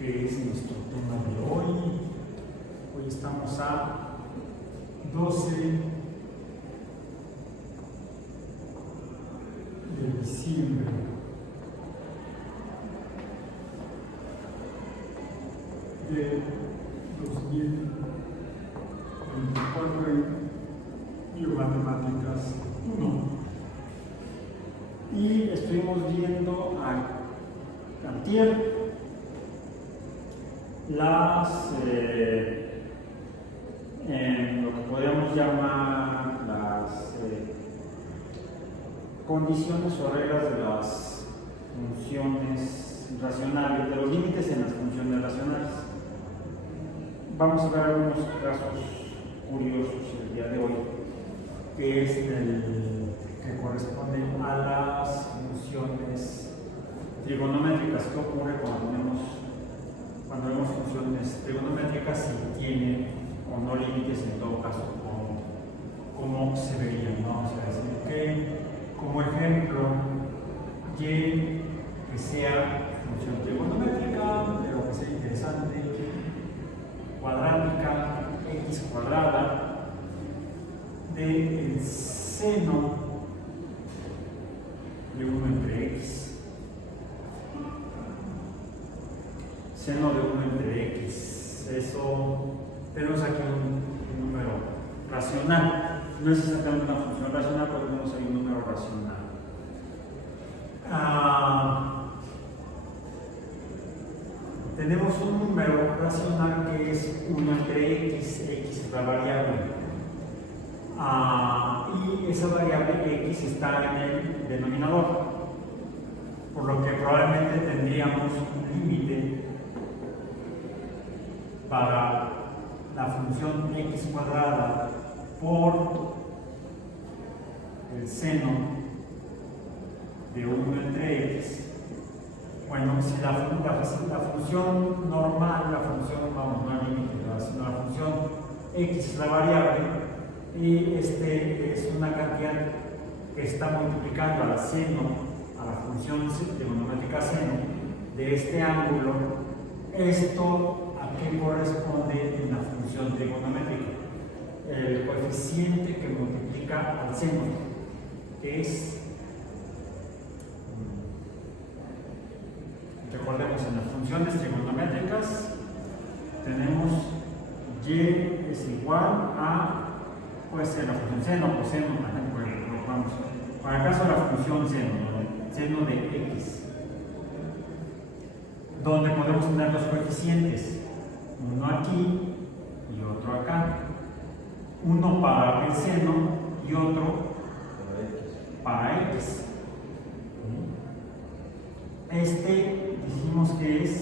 que es nuestro tema de hoy. Hoy estamos a 12 de diciembre. De 2024 en Biomatemáticas 1. Y estuvimos viendo antier lo que podríamos llamar las condiciones o reglas de las funciones racionales, de los límites en las funciones racionales. Vamos a ver algunos casos curiosos el día de hoy, que es que corresponden a las funciones trigonométricas. ¿Qué ocurre cuando vemos funciones trigonométricas, si tienen o no límites, en todo caso, cómo se verían? Vamos a decir que, como ejemplo, y que sea función trigonométrica, pero que sea interesante, cuadrática, x cuadrada, del seno de 1 entre x. Seno de 1 entre x. Eso, tenemos aquí un número racional. No es exactamente una función racional, pero tenemos ahí un número racional. Tenemos un número racional que es 1 entre x, x es la variable. Y esa variable x está en el denominador, por lo que probablemente tendríamos un límite para la función x cuadrada por el seno de 1 entre x. Bueno, si la función normal, no hay límite, sino la función x es la variable, y es una cantidad que está multiplicando a la función trigonométrica seno de este ángulo. Esto ¿a qué corresponde en la función trigonométrica? El coeficiente que multiplica al seno, que es, recordemos, en las funciones trigonométricas tenemos y es igual a, puede ser la función seno, coseno, vamos, para el caso de la función seno de x, donde podemos tener los coeficientes, uno aquí y otro acá, uno para el seno y otro para x. Dijimos que es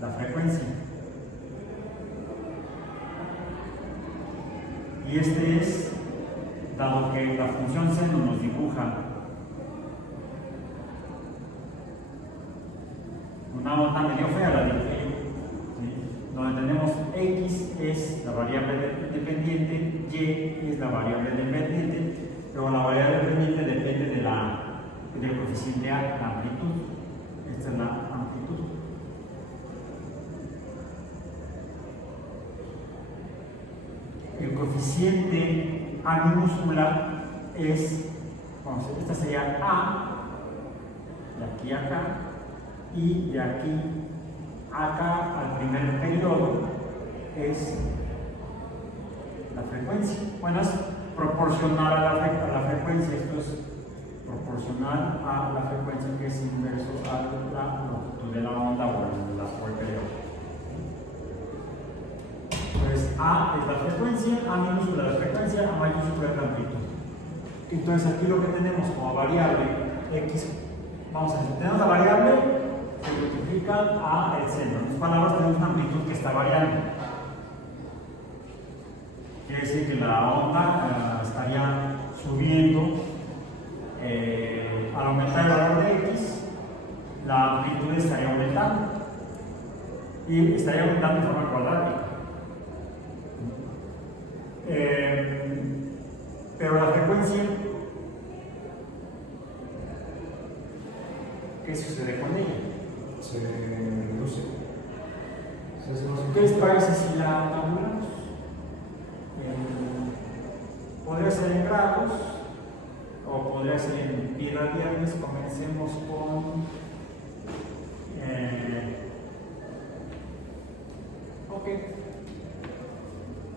la frecuencia, y es, dado que la función seno nos dibuja una onda medio fea, la del frío, ¿sí? Donde tenemos x es la variable dependiente, y es la variable dependiente, pero la variable dependiente depende del coeficiente a, la amplitud. Esta es la amplitud. El coeficiente a minúscula es, esta sería a, de aquí a acá, y de aquí a acá al primer periodo es la frecuencia. Bueno, es proporcional a la frecuencia. Esto es proporcional a la frecuencia, que es inverso a la longitud de la onda o el periodo. Entonces, a es la frecuencia, a minúscula la frecuencia, a mayúscula la amplitud. Entonces, aquí lo que tenemos como variable x, vamos a decir, tenemos la variable que multiplica a el seno. En otras palabras, tenemos una amplitud que está variando. Quiere decir que la onda estaría subiendo. Al aumentar el valor de x, la amplitud estaría aumentando, y estaría aumentando de forma cuadrática. Pero la frecuencia, ¿qué sucede con ella? Se reduce. ¿Qué les parece si la tabulamos? Podría ser en grados o podría ser en pi radianes. Comencemos con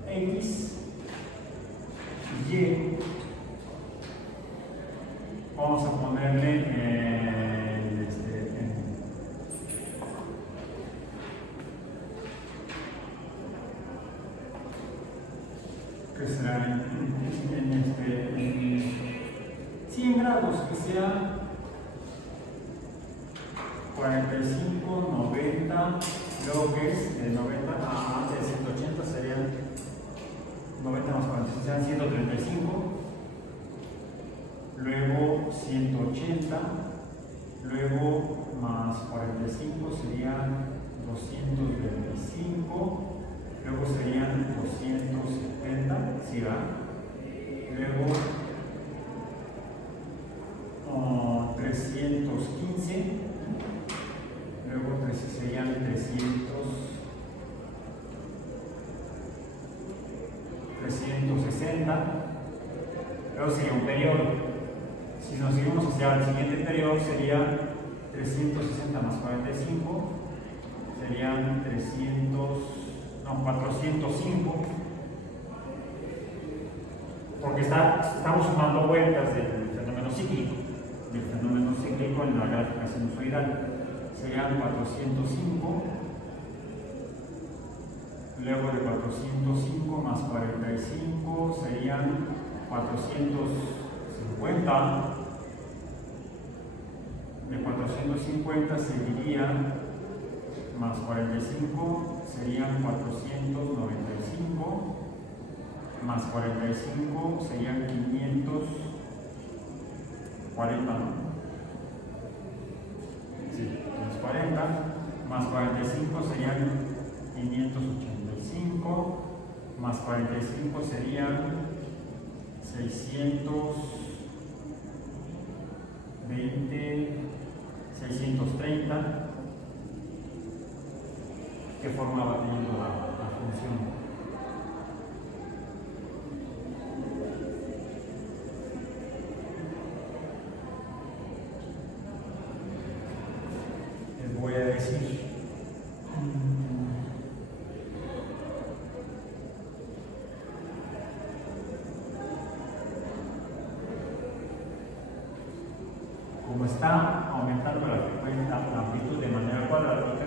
X, Y. Vamos a ponerle que será en 100 grados, que sea 45, 90, luego que es de 90 a de 180 serían 90 más 45, serían 135, luego 180, luego más 45 serían 225, luego serían 270, ¿sí va? Luego 315, luego serían 360, luego sería un periodo. Si nos seguimos hacia el siguiente periodo sería 360 más 45, serían 405, porque estamos sumando vueltas del fenómeno cíclico en la gráfica sinusoidal. Serían 405, luego de 405 más 45 serían 450, de 450 seguiría más 45 serían 495, más 45 serían 540, ¿no? Sí, 540, más 45 serían 585, más 45 serían 620, 630. ¿Qué forma va teniendo la función? Les voy a decir. Como está aumentando la frecuencia, la amplitud de manera cuadrática,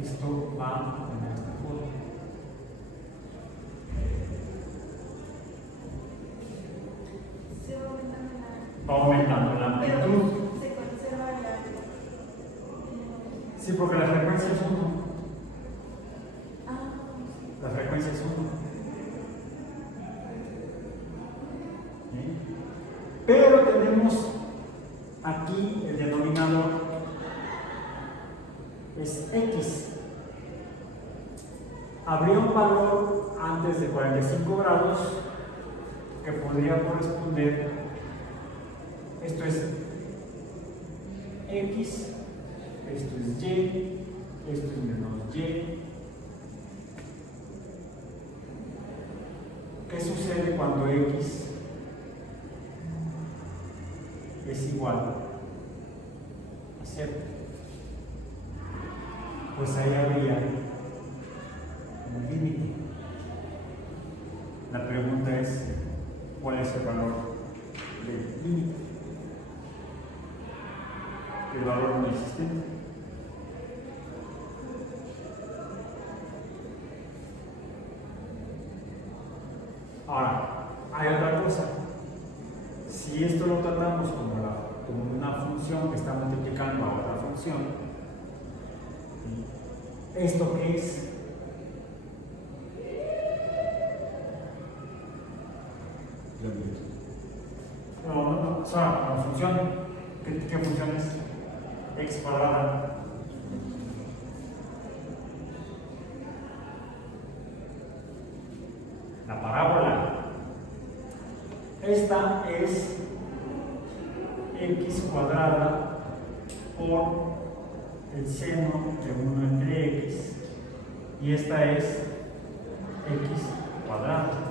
esto va a tener esta forma. Va aumentando la amplitud. Se conserva la. Sí, porque la frecuencia es 1. Ah, La frecuencia es 1. ¿Sí? Pero tenemos aquí el denominador es X. Habría un valor antes de 45 grados que podría corresponder, esto es X, esto es Y, esto es menos Y. ¿Qué sucede cuando X es igual a 0? Pues ahí habría un límite. La pregunta es, ¿cuál es el valor del límite? El valor no existente. Ahora, hay otra cosa. Si esto lo tratamos como una función que está multiplicando a otra función, ¿esto qué es? No, o sea, la función, ¿qué función es? X cuadrada. La parábola. Esta es X cuadrada por el seno de 1 entre X y esta es x cuadrado.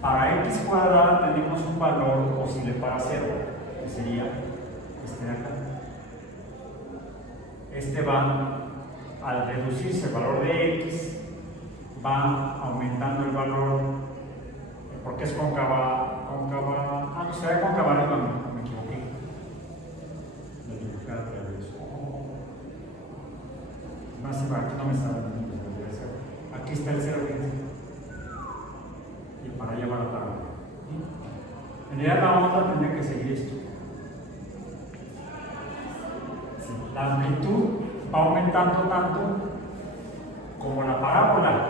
Para x cuadrada tenemos un valor posible para 0, que sería este de acá. Este va, al reducirse el valor de x, va aumentando el valor, porque es cóncava, no se ve cóncava arriba, me equivoqué. Más aquí no me sale, aquí está el 0, y para allá va la tabla. En realidad la onda tendría que seguir esto. Sí, la amplitud va aumentando tanto como la parábola.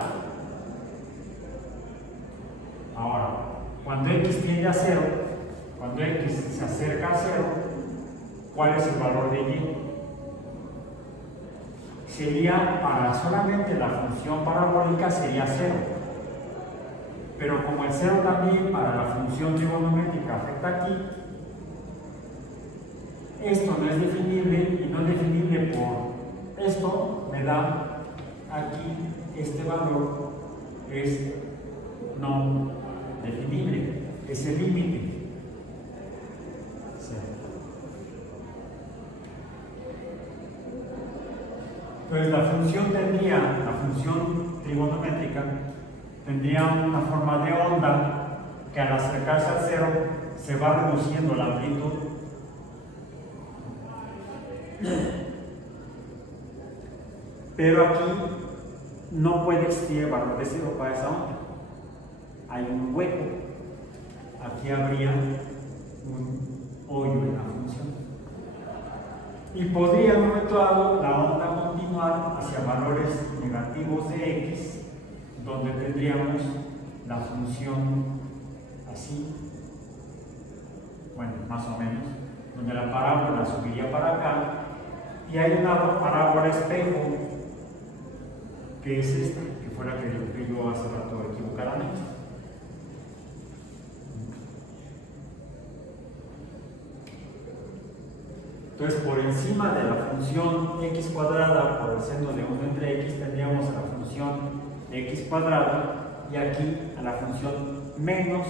Ahora, cuando x tiende a 0, cuando x se acerca a 0, ¿cuál es el valor de y? Sería, para solamente la función parabólica sería 0. Pero como el 0 también para la función trigonométrica afecta aquí, esto no es definible, y no es definible por esto, me da aquí este valor es no definible, es el límite. Entonces la función trigonométrica tendría una forma de onda que al acercarse al 0 se va reduciendo la amplitud. Pero aquí no puede existir el valor de 0 para esa onda. Hay un hueco. Aquí habría un hoyo en la función. Y podría en un momento dado la onda continuar hacia valores negativos de x, donde tendríamos la función así, bueno, más o menos, donde la parábola subiría para acá, y hay una parábola espejo, que es esta, que fue la que dibujé yo hace rato equivocadamente. Entonces, por encima de la función x cuadrada por el seno de 1 entre x, tendríamos a la función x cuadrada y aquí a la función menos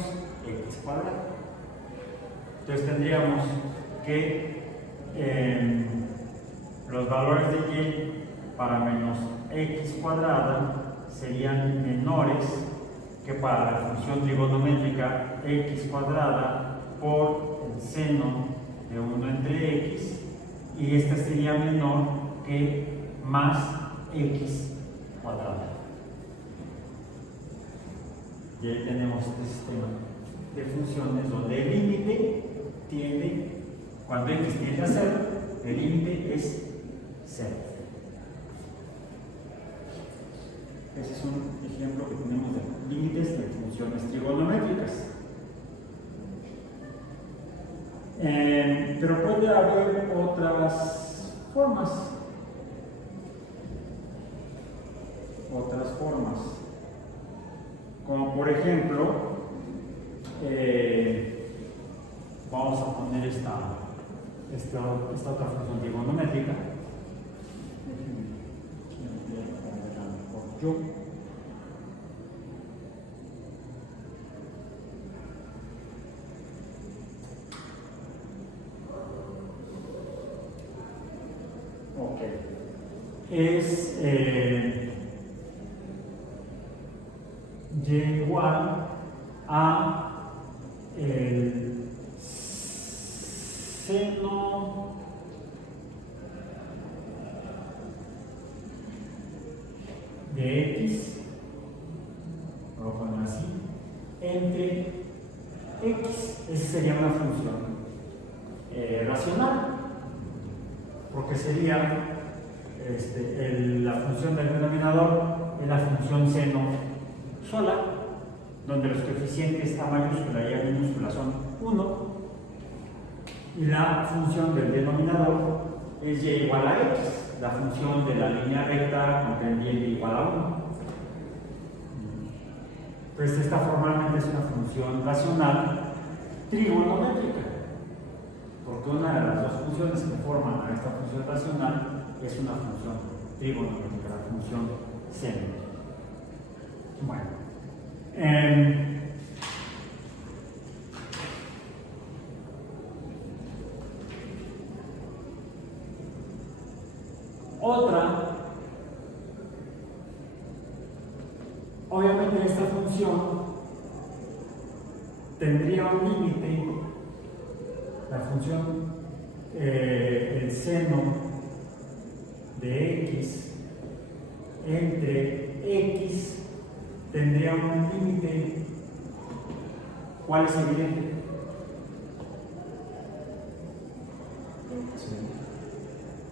x cuadrada. Entonces, tendríamos que los valores de y para menos x cuadrada serían menores que para la función trigonométrica x cuadrada por el seno de 1 entre x, y esta sería menor que más x cuadrado. Y ahí tenemos este sistema de funciones donde el límite tiende, cuando x tiende a 0, el límite es 0. Ese es un ejemplo que tenemos de límites de funciones trigonométricas. Pero puede haber otras formas. Como por ejemplo, vamos a poner esta otra función trigonométrica. Es y igual a el seno de x, lo voy a poner así, entre x. Esa sería una función racional, porque sería la función del denominador es la función seno sola, donde los coeficientes a mayúscula y a minúscula son 1, y la función del denominador es y igual a x, la función de la línea recta comprendiente igual a 1. Pues esta formalmente es una función racional trigonométrica. porque una de las dos funciones que forman a esta función racional es una función trigonométrica, la función seno. Bueno, otra, obviamente esta función tendría un límite, la función, el seno de x entre x tendría un límite. ¿Cuál es evidente? Sí.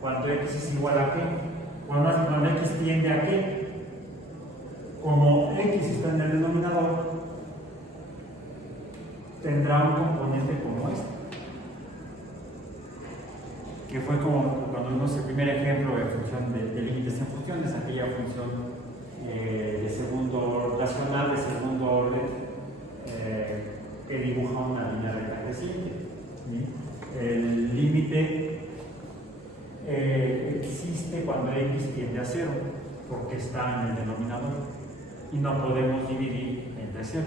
Cuando x es igual a qué, cuando x tiende a qué, como x está en el denominador, tendrá un componente como este, que fue como cuando vimos el primer ejemplo de función de límites en funciones, aquella función de segundo racional, de segundo orden, que dibuja una línea recta creciente. ¿Sí? El límite existe cuando x tiende a 0, porque está en el denominador y no podemos dividir entre 0.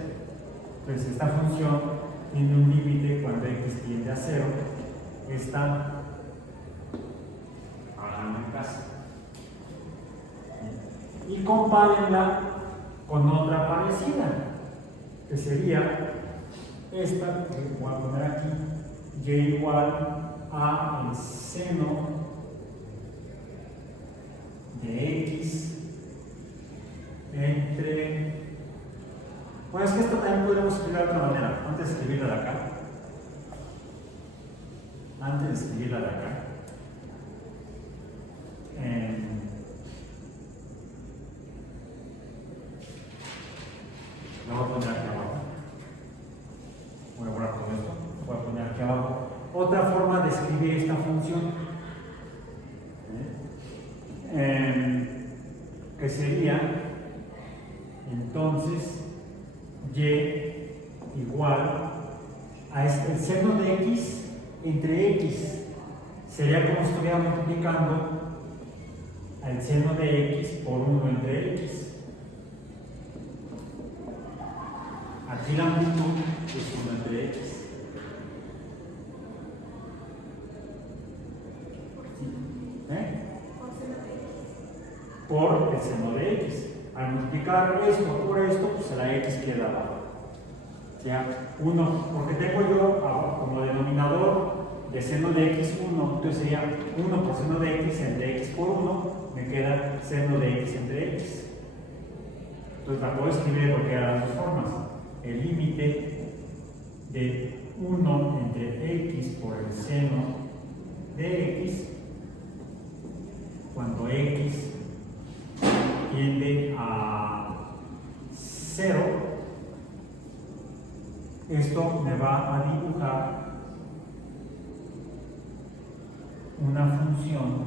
Entonces esta función tiene un límite cuando x tiende a 0, está hablando en casa. Y compárenla con otra parecida, que sería esta, que voy a poner aquí, y igual a el seno de x entre... Bueno, es que esto también podríamos escribirlo de otra manera, antes de escribirla de acá. Lo voy a poner aquí abajo. Voy a borrar todo esto. Voy a poner aquí abajo otra forma de escribir esta función, que sería entonces y igual a el seno de x entre x. Sería como si estuviera multiplicando al seno de x por 1 entre x. Aquí la amplitud es 1 entre x. Por el seno de x. Al multiplicar esto por esto, pues la x queda abajo. O sea, 1, porque tengo yo como denominador de seno de x 1, entonces sería 1 por seno de x entre x por 1, me queda seno de x entre x. Entonces la puedo escribir de cualquiera de las dos formas. El límite de 1 entre x por el seno de x, cuando x tiende a 0, esto me va a dibujar una función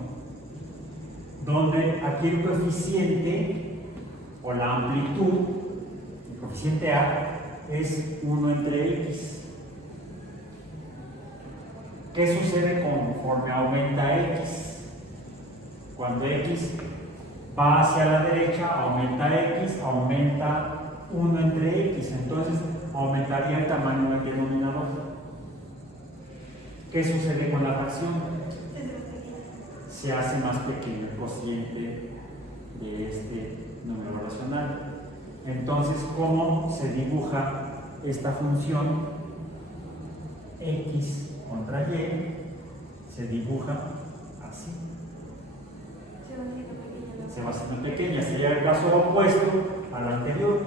donde aquí el coeficiente o la amplitud, el coeficiente a, es 1 entre x. ¿Qué sucede conforme aumenta x? Cuando x va hacia la derecha, aumenta x, aumenta 1 entre x, entonces aumentaría el tamaño del denominador. ¿Qué sucede con la fracción? Se hace más pequeño el cociente de este número racional. Entonces, ¿cómo se dibuja esta función? X contra y se dibuja así. Se va haciendo pequeña, sería el caso opuesto al anterior.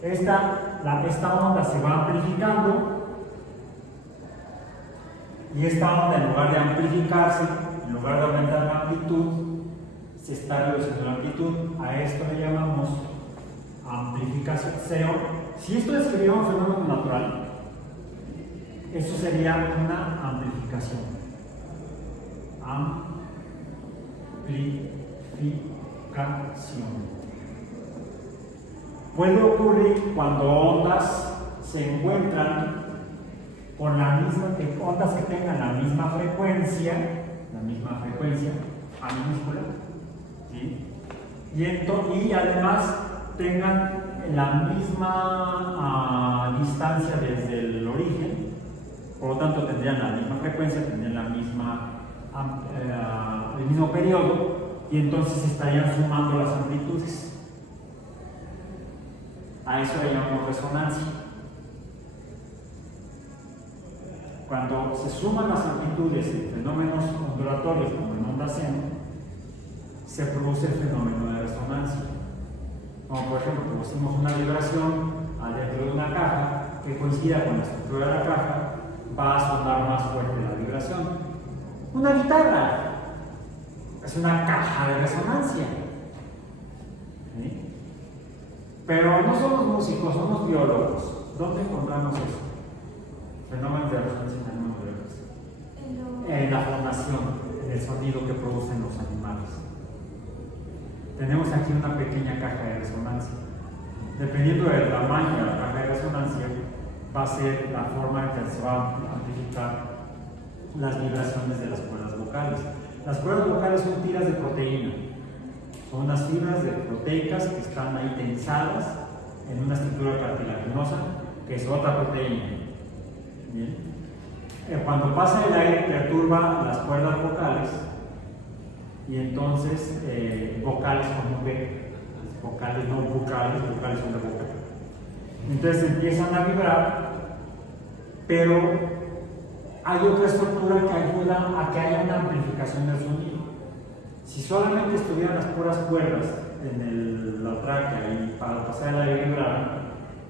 Esta onda se va amplificando y esta onda, en lugar de amplificarse, en lugar de aumentar la amplitud, se está reduciendo la amplitud. A esto le llamamos amplificación. Si esto describiera un fenómeno natural, esto sería una amplificación. Amplificación. Puede ocurrir cuando ondas se encuentran con la misma, ondas que tengan la misma frecuencia a minúscula, ¿sí? Y además tengan la misma distancia desde el origen, por lo tanto tendrían la misma frecuencia, tendrían el mismo periodo, y entonces estarían sumando las amplitudes. A eso le llamamos resonancia. Cuando se suman las amplitudes en fenómenos ondulatorios como en onda seno, se produce el fenómeno de resonancia. Como por ejemplo, producimos una vibración adentro de una caja que coincida con la estructura de la caja, va a sonar más fuerte la vibración. Una guitarra es una caja de resonancia. ¿Sí? Pero no somos músicos, somos biólogos. ¿Dónde encontramos eso? Fenómenos de resonancia en animales. En la formación, en el sonido que producen los animales. Tenemos aquí una pequeña caja de resonancia. Dependiendo del tamaño de la caja de resonancia, va a ser la forma en que se va a amplificar las vibraciones de las cuerdas vocales. Las cuerdas vocales son tiras de proteína. Son unas fibras proteicas que están ahí tensadas en una estructura cartilaginosa que es otra proteína. ¿Bien? Cuando pasa el aire perturba las cuerdas vocales y entonces vocales con V, vocales no vocales, vocales son de boca. Entonces empiezan a vibrar, pero hay otra estructura que ayuda a que haya una amplificación del sonido. Si solamente estuvieran las puras cuerdas en la tráquea y para pasar el aire vibrar,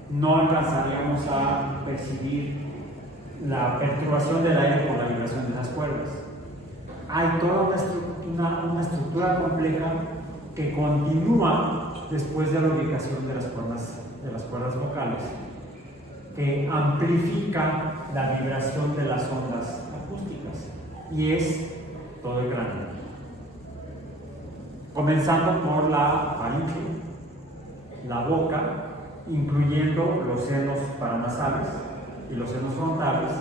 no alcanzaríamos a percibir la perturbación del aire por la vibración de las cuerdas. Hay toda una estructura compleja que continúa después de la ubicación de las cuerdas vocales, que amplifica la vibración de las ondas acústicas, y es todo el cráneo. Comenzando por la faringe, la boca, incluyendo los senos paranasales y los senos frontales,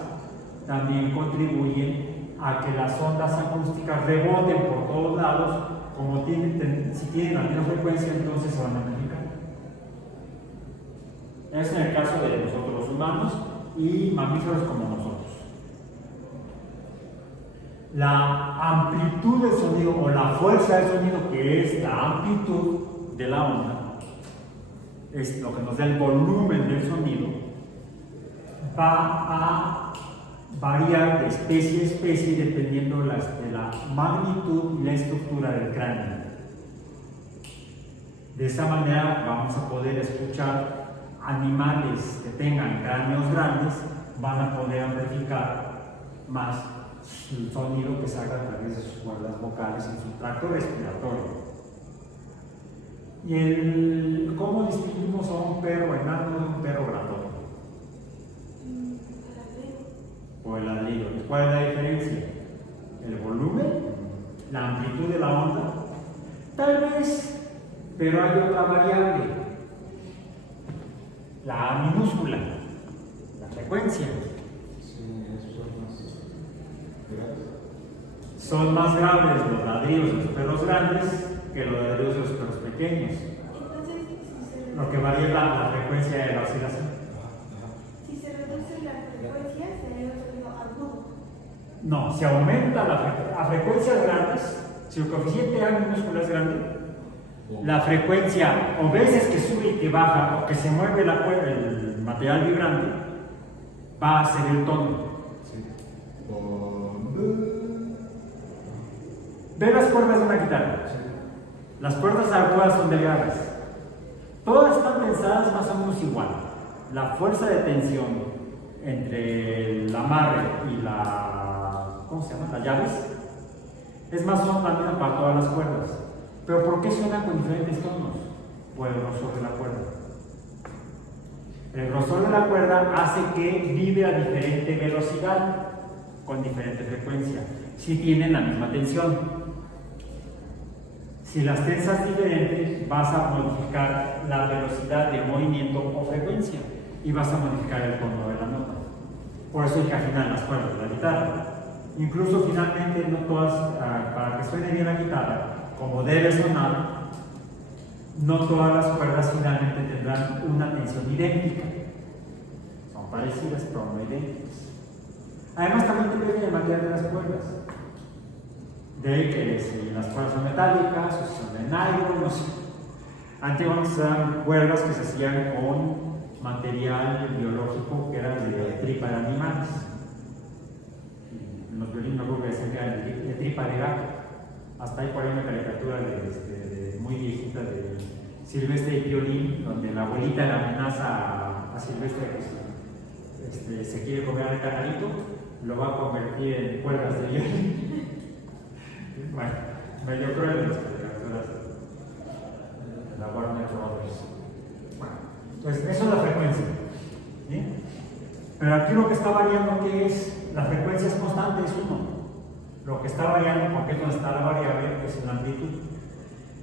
también contribuyen a que las ondas acústicas reboten por todos lados. Como si tienen la misma frecuencia, entonces se van a amplificar. Es en el caso de nosotros los humanos y mamíferos como nosotros. La amplitud del sonido o la fuerza del sonido, que es la amplitud de la onda, es lo que nos da el volumen del sonido, va a variar de especie a especie dependiendo de la magnitud y la estructura del cráneo. De esta manera vamos a poder escuchar animales que tengan cráneos grandes, van a poder amplificar más el sonido que salga a través de sus cuerdas vocales en su tracto respiratorio. ¿Y cómo distinguimos a un perro enano de un perro grandote? O el ladrido. ¿Cuál es la diferencia? ¿El volumen? ¿La amplitud de la onda? Tal vez, pero hay otra variable. La minúscula, la frecuencia. Son más graves los ladridos de los perros grandes que los ladridos de los perros pequeños. Lo que varía es la frecuencia de la oscilación. Si se reduce la frecuencia, sería un sonido agudo. No, si aumenta a frecuencias grandes, si el coeficiente A minúscula es grande, la frecuencia, o veces que sube y que baja, o que se mueve el material vibrante, va a ser el tono. Sí. Ve las cuerdas de una guitarra. Las cuerdas agudas son delgadas. Todas están tensadas más o menos igual. La fuerza de tensión entre el amarre y las llaves es más o menos la misma para todas las cuerdas. Pero ¿por qué suenan con diferentes tonos? Por el grosor de la cuerda. El grosor de la cuerda hace que vibre a diferente velocidad, con diferente frecuencia, si tienen la misma tensión. Si las tensas diferentes, vas a modificar la velocidad de movimiento o frecuencia y vas a modificar el tono de la nota. Por eso hay que afinar las cuerdas de la guitarra. Incluso finalmente no todas, para que suene bien la guitarra, como debe sonar, no todas las cuerdas finalmente tendrán una tensión idéntica. Son parecidas, pero no idénticas. Además también depende del material de las cuerdas. De ahí que si las cuerdas son metálicas o si son de nylon, no sé. Antiguamente eran cuerdas que se hacían con material biológico que era de tripa de animales. En los violines no creo que se era de tripa de gato. Hasta ahí por ahí una caricatura de muy viejita de Silvestre y Piolín, donde la abuelita le amenaza a Silvestre que se quiere comer al canarito, lo va a convertir en cuerdas de violín. Bueno, medio cruel de las caricaturas de la Warner Brothers. Bueno, entonces eso es la frecuencia. ¿Sí? Pero aquí lo que está variando, ¿qué es? La frecuencia es constante, es 1. Lo que está variando, porque es donde está la variable, es la amplitud.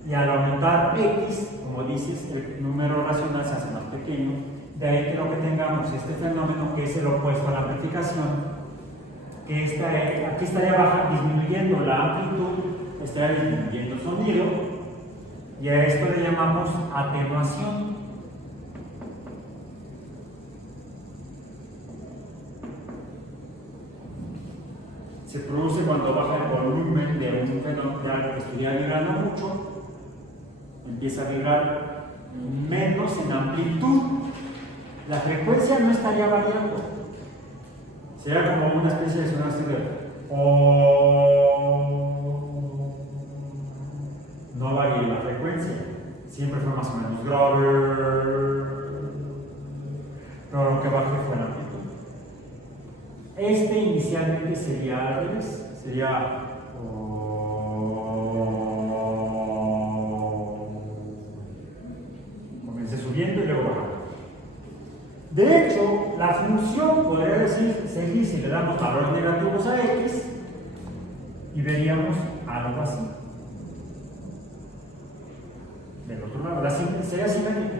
Y al aumentar x, como dices, el número racional se hace más pequeño. De ahí que lo que tengamos este fenómeno que es el opuesto a la amplificación, que aquí estaría disminuyendo la amplitud, estaría disminuyendo el sonido, y a esto le llamamos atenuación. Se produce cuando baja el volumen de un fenómeno que estuviera vibrando mucho, empieza a vibrar menos en amplitud. La frecuencia no estaría variando. Sería como una especie de sonido así de no varía la frecuencia. Siempre fue más o menos grave. Pero lo que bajó fue la amplitud. Inicialmente sería al revés. Sería comencé subiendo y luego bajando. De hecho, la función podría seguir si le damos valores negativos a x y veríamos algo así. Del otro lado, sería simétrico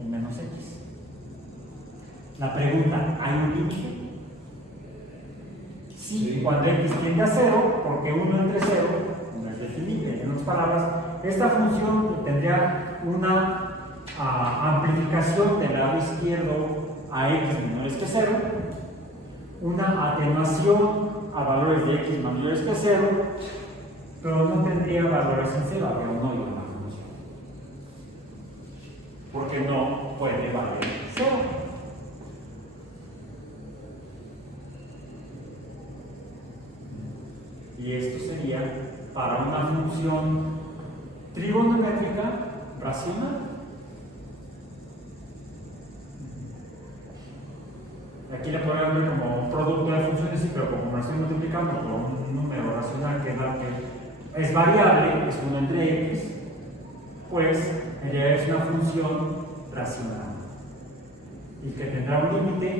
en menos x. La pregunta, ¿hay un límite? Sí, cuando x tiende a 0, porque 1 entre 0 no es definible. En otras palabras, esta función tendría una amplificación del lado izquierdo a x menores que 0, una atenuación a valores de x mayores que 0, pero no tendría valores en 0, habría un hoyo en la función, porque no puede valer 0. Y esto sería para una función trigonométrica racional. Aquí le podemos ver como un producto de funciones, sí, pero como lo estoy multiplicando por un número racional que es variable, es 1 entre x, pues ella es una función racional y que tendrá un límite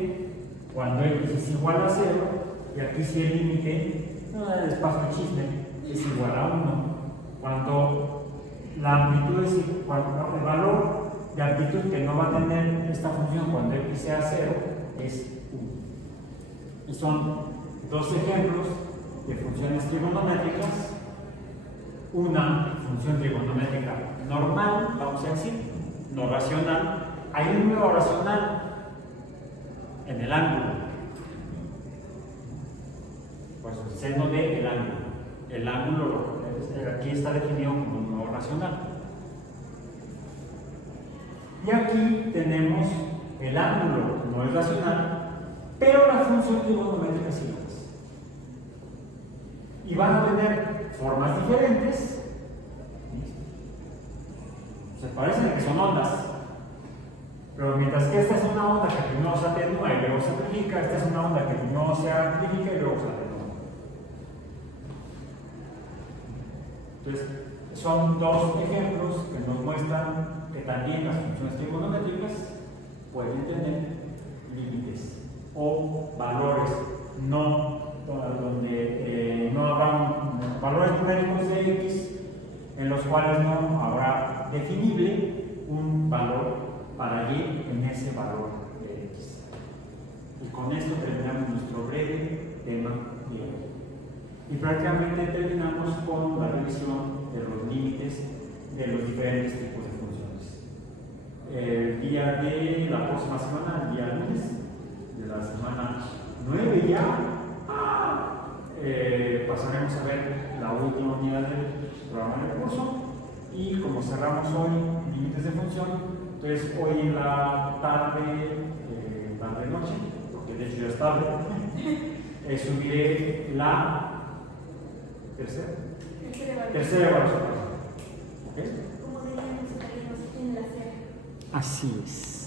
cuando x es igual a 0, y aquí sí el límite, no es espacio chisme, es igual a 1, cuando la amplitud es cuando el valor de amplitud que no va a tener esta función cuando x sea 0 es 1. Y son dos ejemplos de funciones trigonométricas. Una función trigonométrica normal, vamos a decir, no racional. Hay un número racional en el ángulo, pues el seno de el ángulo. El ángulo aquí está definido como un número racional. Y aquí tenemos el ángulo, no es racional, pero la función trigonométrica sí lo es. Y van a tener formas diferentes. Se parecen que son ondas, pero mientras que esta es una onda que primero se atenúa y luego se amplifica, esta es una onda que primero se amplifica y luego se atenúa. Entonces, son dos ejemplos que nos muestran que también las funciones trigonométricas pueden tener límites o valores donde no habrá valores numéricos de x en los cuales no habrá definible un valor para y en ese valor de x. Y con esto terminamos nuestro breve tema de hoy. Y prácticamente terminamos con la revisión de los límites de los diferentes tipos de funciones. El día de la próxima semana, el día lunes, de la semana 9 ya, pasaremos a ver la última unidad del programa de curso. Y como cerramos hoy límites de función, entonces hoy en la tarde-noche, porque de hecho ya es tarde, subiré la tercera evaluación. ¿Okay? Como dirían los italianos, en la serie. Así es.